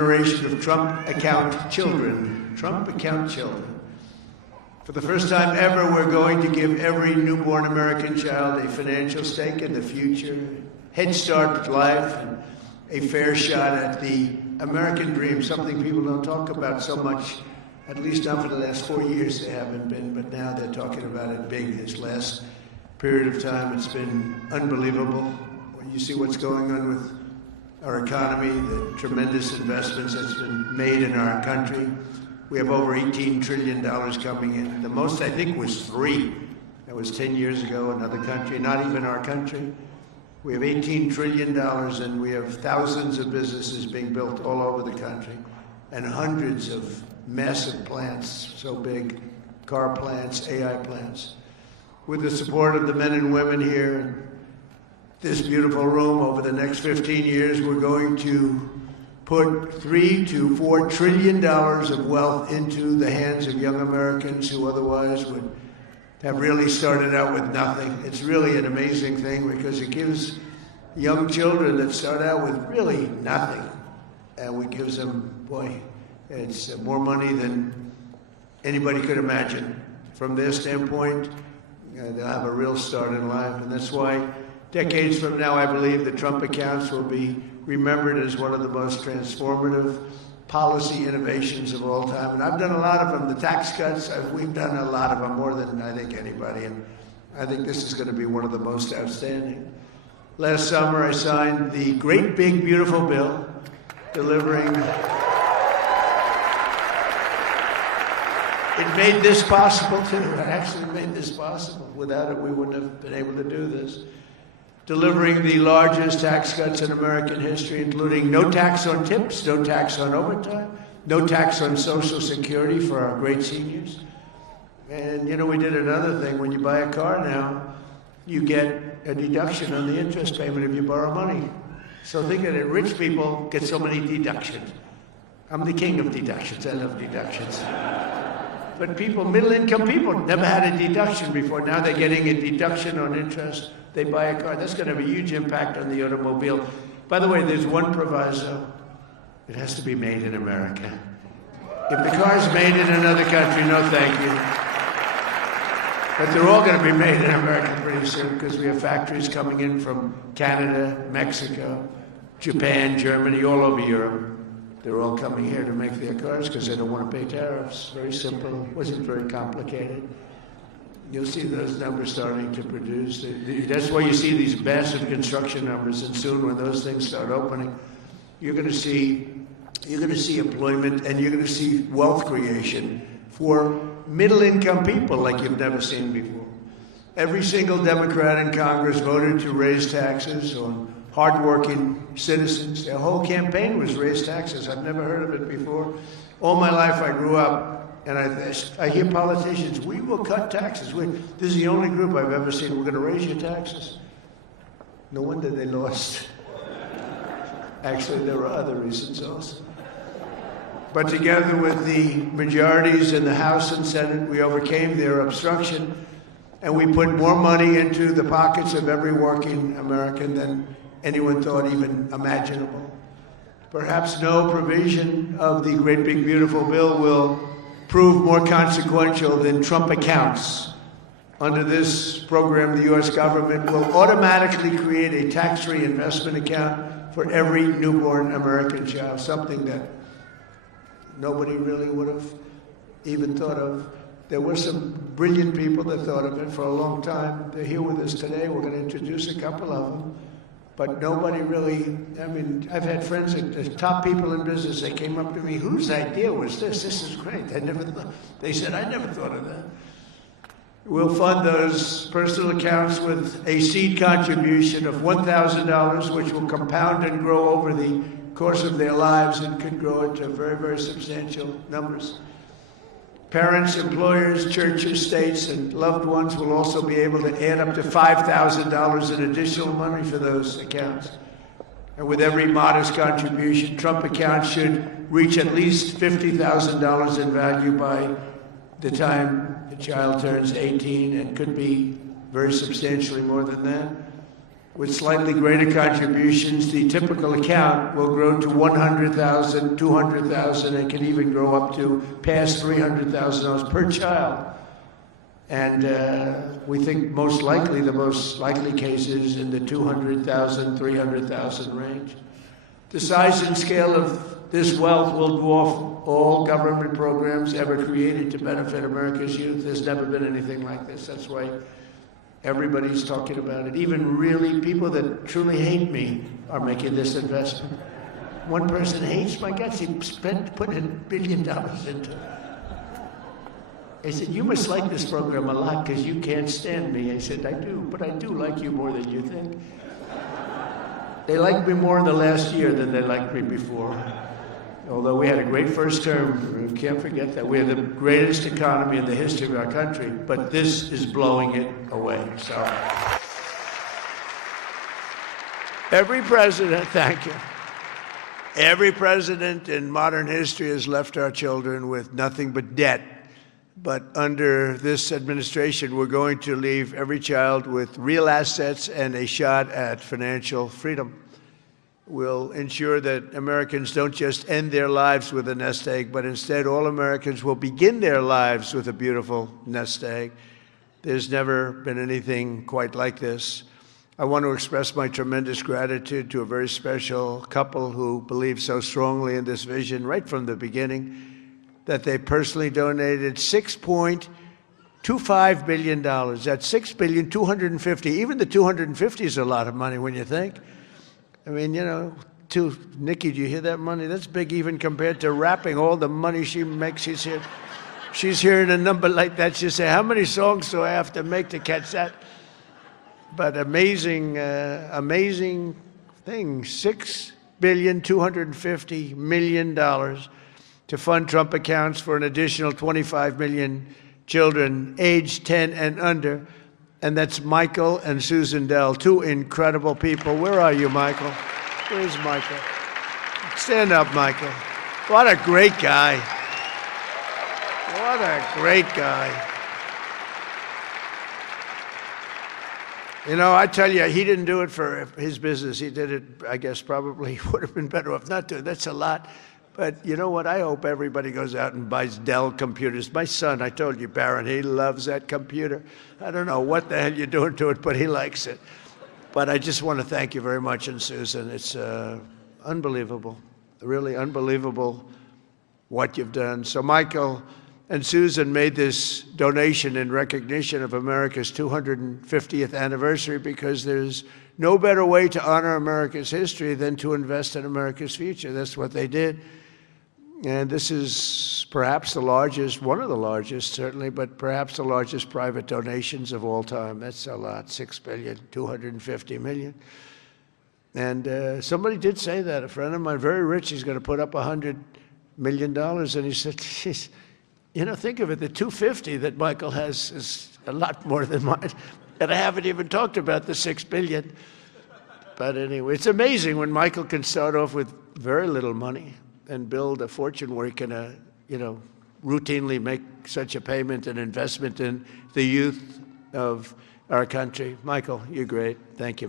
generation of Trump account children. Trump account children. For the first time ever, we're going to give every newborn American child a financial stake in the future, head start with life, and a fair shot at the American dream, something people don't talk about so much, at least not for the last 4 years they haven't been, but now they're talking about it big. This last period of time, it's been unbelievable. When you see what's going on with our economy, the tremendous investments that's been made in our country. We have over $18 trillion coming in. The most, I think, was 3. That was 10 years ago, another country, not even our country. We have $18 trillion, and we have thousands of businesses being built all over the country, and hundreds of massive plants, so big, car plants, AI plants. With the support of the men and women here in this beautiful room, over the next 15 years, we're going to put $3 to $4 trillion of wealth into the hands of young Americans who otherwise would have really started out with nothing. It's really an amazing thing because it gives young children that start out with really nothing, and we give them, boy, it's more money than anybody could imagine. From their standpoint, they'll have a real start in life, and that's why decades from now, I believe the Trump accounts will be remembered as one of the most transformative policy innovations of all time. And I've done a lot of them. The tax cuts, we've done a lot of them, more than I think anybody. And I think this is going to be one of the most outstanding. Last summer, I signed the great, big, beautiful bill delivering. It made this possible, too. It actually made this possible. Without it, we wouldn't have been able to do this. Delivering the largest tax cuts in American history, including no tax on tips, no tax on overtime, no tax on Social Security for our great seniors. And, you know, we did another thing. When you buy a car now, you get a deduction on the interest payment if you borrow money. So think of it, rich people get so many deductions. I'm the king of deductions. I love deductions. But people, middle-income people, never had a deduction before. Now they're getting a deduction on interest. They buy a car. That's going to have a huge impact on the automobile. By the way, there's one proviso. It has to be made in America. If the car's made in another country, no thank you. But they're all going to be made in America pretty soon because we have factories coming in from Canada, Mexico, Japan, Germany, all over Europe. They're all coming here to make their cars because they don't want to pay tariffs. Very simple. It wasn't very complicated. You'll see those numbers starting to produce. That's why you see these massive construction numbers, and soon when those things start opening, you're going to see employment, and you're going to see wealth creation for middle-income people like you've never seen before. Every single Democrat in Congress voted to raise taxes on hardworking citizens. Their whole campaign was raise taxes. I've never heard of it before. All my life I grew up, and I hear politicians, we will cut taxes. This is the only group I've ever seen, we're going to raise your taxes. No wonder they lost. Actually, there were other reasons also. But together with the majorities in the House and Senate, we overcame their obstruction, and we put more money into the pockets of every working American than anyone thought even imaginable. Perhaps no provision of the great big beautiful bill will prove more consequential than Trump accounts. Under this program, the U.S. government will automatically create a tax-free investment account for every newborn American child, something that nobody really would have even thought of. There were some brilliant people that thought of it for a long time. They're here with us today. We're going to introduce a couple of them. But nobody really, I mean, I've had friends, the top people in business, they came up to me, whose idea was this? This is great. They said, I never thought of that. We'll fund those personal accounts with a seed contribution of $1,000, which will compound and grow over the course of their lives and could grow into very, very substantial numbers. Parents, employers, churches, states, and loved ones will also be able to add up to $5,000 in additional money for those accounts. And with every modest contribution, Trump accounts should reach at least $50,000 in value by the time the child turns 18, and could be very substantially more than that. with slightly greater contributions, the typical account will grow to $100,000, $200,000, and can even grow up to past $300,000 per child. And we think most likely, the most likely case is in the 200,000, 300,000 range. The size and scale of this wealth will dwarf all government programs ever created to benefit America's youth. There's never been anything like this. That's why everybody's talking about it. Even really people that truly hate me are making this investment. One person hates my guts. He put $1 billion into it. I said, you must like this program a lot because you can't stand me. I said, I do, but I do like you more than you think. They liked me more in the last year than they liked me before. Although we had a great first term, we can't forget that. We had the greatest economy in the history of our country, but this is blowing it away. So, every president, thank you. Every president in modern history has left our children with nothing but debt. But under this administration, we're going to leave every child with real assets and a shot at financial freedom. We'll ensure that Americans don't just end their lives with a nest egg, but instead all Americans will begin their lives with a beautiful nest egg. There's never been anything quite like this. I want to express my tremendous gratitude to a very special couple who believed so strongly in this vision right from the beginning, that they personally donated $6.25 billion. That's $6,250,000,000. Even the 250 is a lot of money when you think. I mean, you know, Nikki, do you hear that money? That's big even compared to rapping, all the money she makes. She's hearing a number like that. She'll say, how many songs do I have to make to catch that? But amazing, amazing thing, $6,250,000,000 to fund Trump accounts for an additional 25 million children aged 10 and under. And that's Michael and Susan Dell, two incredible people. Where are you, Michael? Where's Michael? Stand up, Michael. What a great guy. What a great guy. You know, I tell you, he didn't do it for his business. He did it, I guess, probably would have been better off not to. That's a lot. But you know what? I hope everybody goes out and buys Dell computers. My son, I told you, Barron, he loves that computer. I don't know what the hell you're doing to it, but he likes it. But I just want to thank you very much, and Susan. It's unbelievable, really unbelievable what you've done. So Michael and Susan made this donation in recognition of America's 250th anniversary, because there's no better way to honor America's history than to invest in America's future. That's what they did. And this is perhaps the largest, one of the largest certainly, but perhaps the largest private donations of all time. That's a lot, $6,250,000,000. And somebody did say that, a friend of mine, very rich, he's going to put up $100 million. And he said, geez, you know, think of it, the 250 that Michael has is a lot more than mine. And I haven't even talked about the $6 billion. But anyway, it's amazing when Michael can start off with very little money and build a fortune where he can, you know, routinely make such a payment and investment in the youth of our country. Michael, you're great. Thank you.